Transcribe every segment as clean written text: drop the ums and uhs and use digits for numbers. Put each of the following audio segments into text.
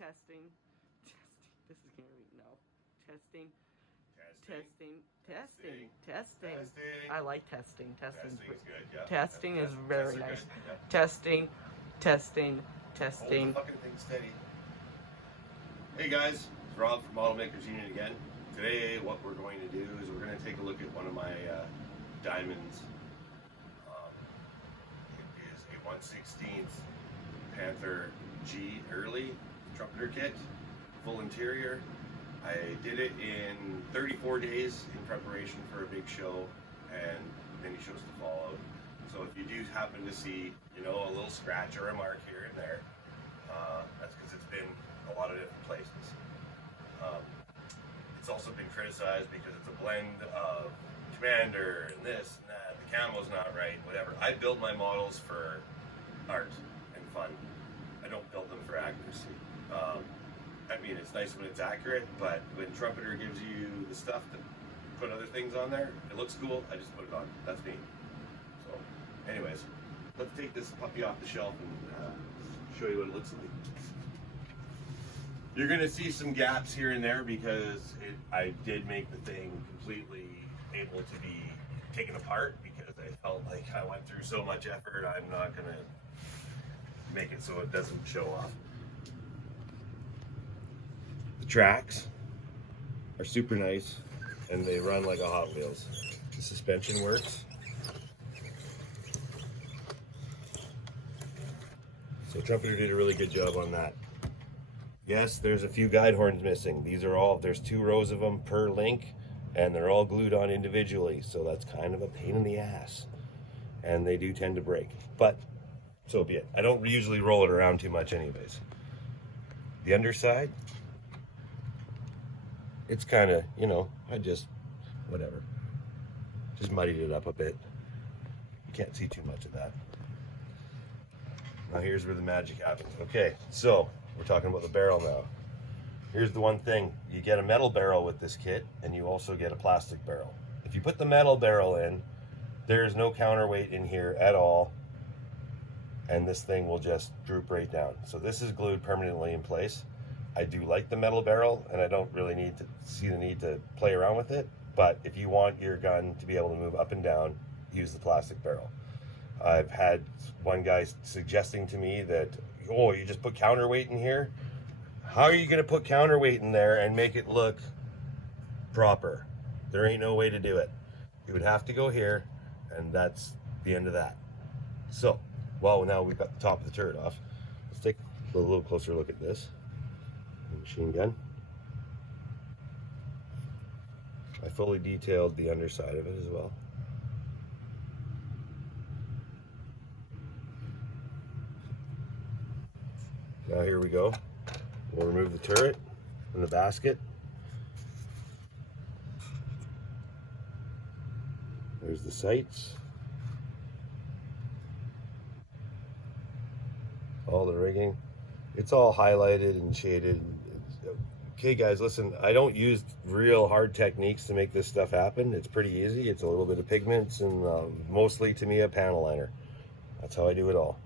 Testing. This is gonna be no. Testing. Testing. I like testing. Testing's good, yeah. Testing is very Tests are nice. good, yeah. Testing. Hold the fucking thing steady. Hey guys, it's Rob from Model Makers Union again. Today what we're going to do is we're going to take a look at one of my diamonds. It is a 1/16th Panther G early Trumpeter kit, full interior. I did it in 34 days in preparation for a big show and many shows to follow. So if you do happen to see, you know, a little scratch or a mark here and there, that's because it's been a lot of different places. It's also been criticized because it's a blend of Commander and this and that. The camo's not right, whatever. I build my models for art and fun. I don't build them for accuracy. I mean, it's nice when it's accurate, but when Trumpeter gives you the stuff to put other things on there, it looks cool, I just put it on. That's me. So, anyways, let's take this puppy off the shelf and show you what it looks like. You're going to see some gaps here and there because I did make the thing completely able to be taken apart because I felt like I went through so much effort, I'm not going to make it so it doesn't show off. The tracks are super nice and they run like a Hot Wheels. The suspension works. So Trumpeter did a really good job on that. Yes, there's a few guide horns missing. These are all, there's 2 rows of them per link and they're all glued on individually. So that's kind of a pain in the ass. And they do tend to break, but so be it. I don't usually roll it around too much anyways. The underside, it's kind of, you know, I just, whatever. Just muddied it up a bit. You can't see too much of that. Now here's where the magic happens. Okay, so we're talking about the barrel now. Here's the one thing. You get a metal barrel with this kit, and you also get a plastic barrel. If you put the metal barrel in, there's no counterweight in here at all, and this thing will just droop right down. So this is glued permanently in place. I do like the metal barrel, and I don't really see the need to play around with it, but if you want your gun to be able to move up and down, use the plastic barrel. I've had one guy suggesting to me that, oh, you just put counterweight in here? How are you going to put counterweight in there and make it look proper? There ain't no way to do it. You would have to go here, and that's the end of that. So, well, now we've got the top of the turret off. Let's take a little closer look at this. Machine gun. I fully detailed the underside of it as well. Now here we go. We'll remove the turret from the basket. There's the sights. All the rigging. It's all highlighted and shaded. Okay guys, listen, I don't use real hard techniques to make this stuff happen. It's pretty easy. It's a little bit of pigments and mostly to me a panel liner. That's how I do it all.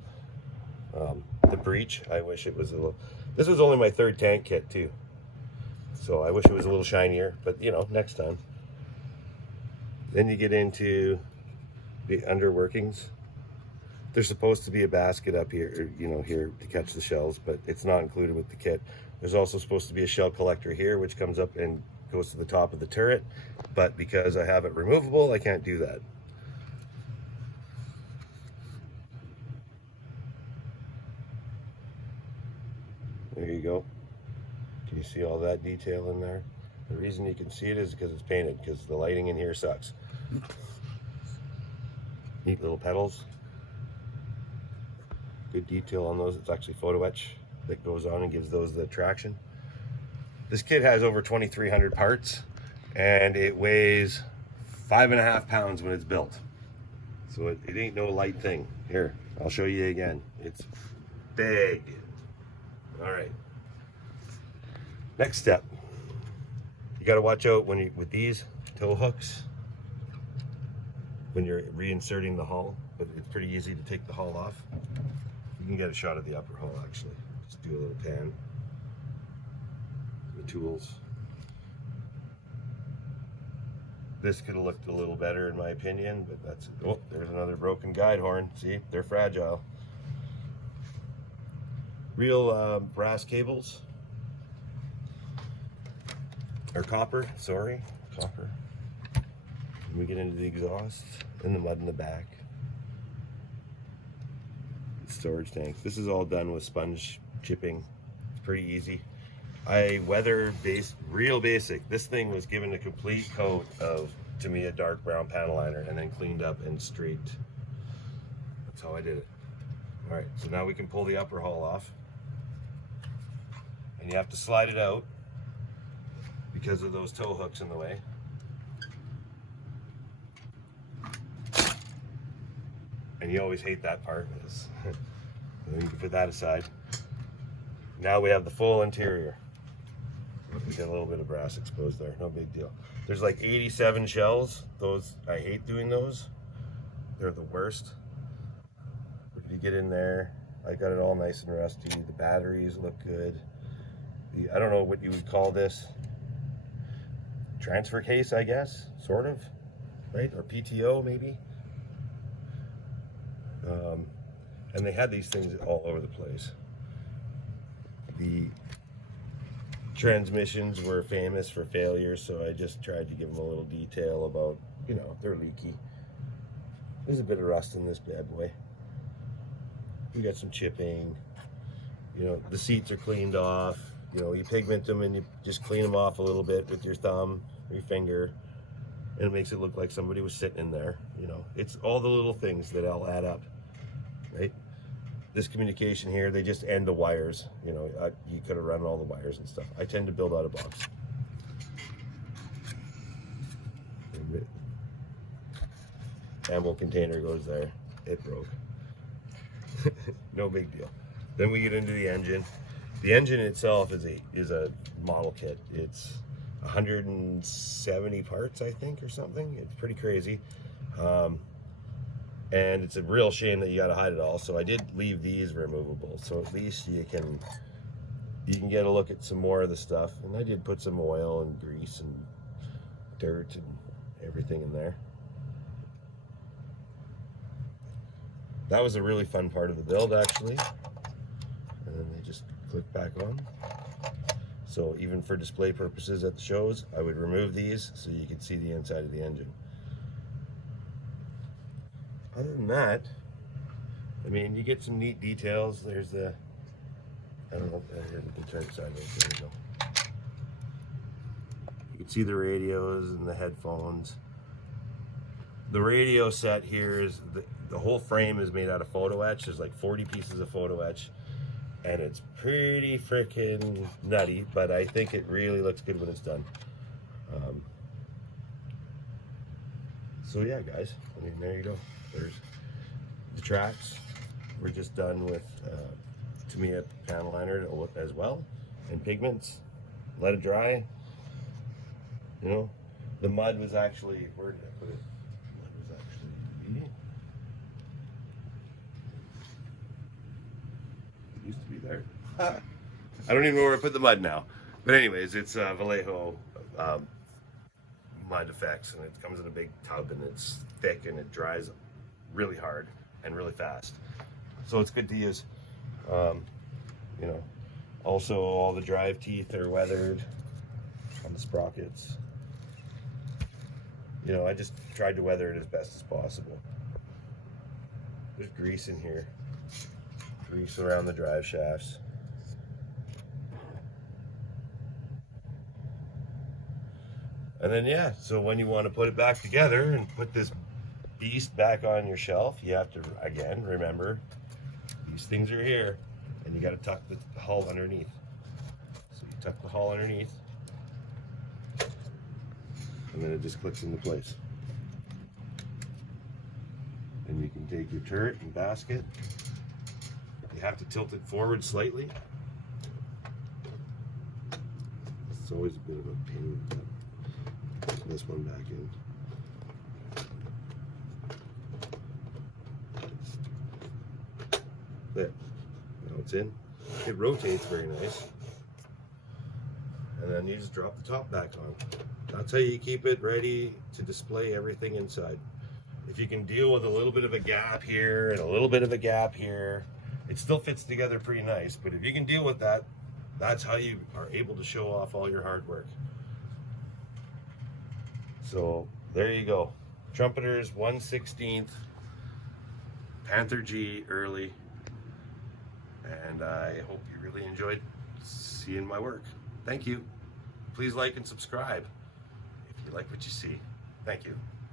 The breech, I wish it was a little, this was only my 3rd tank kit too. So I wish it was a little shinier, but you know, next time. Then you get into the underworkings. There's supposed to be a basket up here, you know, here to catch the shells, but it's not included with the kit. There's also supposed to be a shell collector here, which comes up and goes to the top of the turret, but because I have it removable, I can't do that. There you go. Can you see all that detail in there? The reason you can see it is because it's painted, because the lighting in here sucks. Neat little pedals. Good detail on those. It's actually photo etch that goes on and gives those the traction. This kit has over 2,300 parts and it weighs 5.5 pounds when it's built. So it ain't no light thing. Here, I'll show you again. It's big. All right. Next step. You got to watch out when with these tow hooks when you're reinserting the hull, but it's pretty easy to take the hull off. You can get a shot of the upper hull actually. Just do a little pan. tools. This could have looked a little better in my opinion, but that's, oh, there's another broken guide horn. See, they're fragile. Real brass cables, or copper, sorry, copper. And we get into the exhaust and the mud in the back. Storage tanks. This is all done with sponge chipping. It's pretty easy. I weather base, real basic. This thing was given a complete coat of, to me, a dark brown panel liner and then cleaned up and streaked. That's how I did it. All right, so now we can pull the upper hull off. And you have to slide it out because of those tow hooks in the way. And you always hate that part. You can put that aside. Now we have the full interior. We got a little bit of brass exposed there, no big deal. There's like 87 shells. Those, I hate doing those. They're the worst. If you get in there, I got it all nice and rusty. The batteries look good. I don't know what you would call this. Transfer case, I guess, sort of, right? Or PTO maybe. And they had these things all over the place. The transmissions were famous for failures, so I just tried to give them a little detail about, you know, they're leaky. There's a bit of rust in this bad boy. We got some chipping. You know, the seats are cleaned off. You know, you pigment them and you just clean them off a little bit with your thumb or your finger, and it makes it look like somebody was sitting in there. You know, it's all the little things that all add up, right? This communication here, they just end the wires. You know, you could have run all the wires and stuff. I tend to build out a box. Ammo container goes there. It broke. No big deal. Then we get into the engine. The engine itself is a model kit. It's 170 parts, I think, or something. It's pretty crazy. And it's a real shame that you got to hide it all. So I did leave these removable, so at least you can get a look at some more of the stuff. And I did put some oil and grease and dirt and everything in there. That was a really fun part of the build, actually. And then they just click back on. So even for display purposes at the shows, I would remove these so you could see the inside of the engine. Other than that, I mean, you get some neat details. There's the, I don't know, here, we can turn it sideways, there we go. You can see the radios and the headphones. The radio set here is, the whole frame is made out of photo etch. There's like 40 pieces of photo etch, and it's pretty freaking nutty, but I think it really looks good when it's done. So yeah, guys, I mean, there you go. There's the tracks. We're just done with Tamiya panel liner as well, and pigments. Let it dry. You know, the mud was actually, where did I put it? The mud was actually, it used to be there. I don't even know where I put the mud now. But anyways, it's Vallejo mud effects, and it comes in a big tub, and it's thick, and it dries really hard and really fast, so it's good to use. You know, also all the drive teeth are weathered on the sprockets. You know, I just tried to weather it as best as possible. There's grease in here, grease around the drive shafts. And then yeah, so when you want to put it back together and put this beast back on your shelf, you have to, again, remember, these things are here, and you got to tuck the hull underneath. So you tuck the hull underneath, and then it just clicks into place. And you can take your turret and basket. You have to tilt it forward slightly. It's always a bit of a pain. Put this one back in. There, now it's in. It rotates very nice. and then you just drop the top back on. That's how you keep it ready to display everything inside. If you can deal with a little bit of a gap here and a little bit of a gap here, it still fits together pretty nice. But if you can deal with that, that's how you are able to show off all your hard work. So there you go. Trumpeter's 1/16 Panther G early. And I hope you really enjoyed seeing my work. Thank you. Please like and subscribe if you like what you see. Thank you.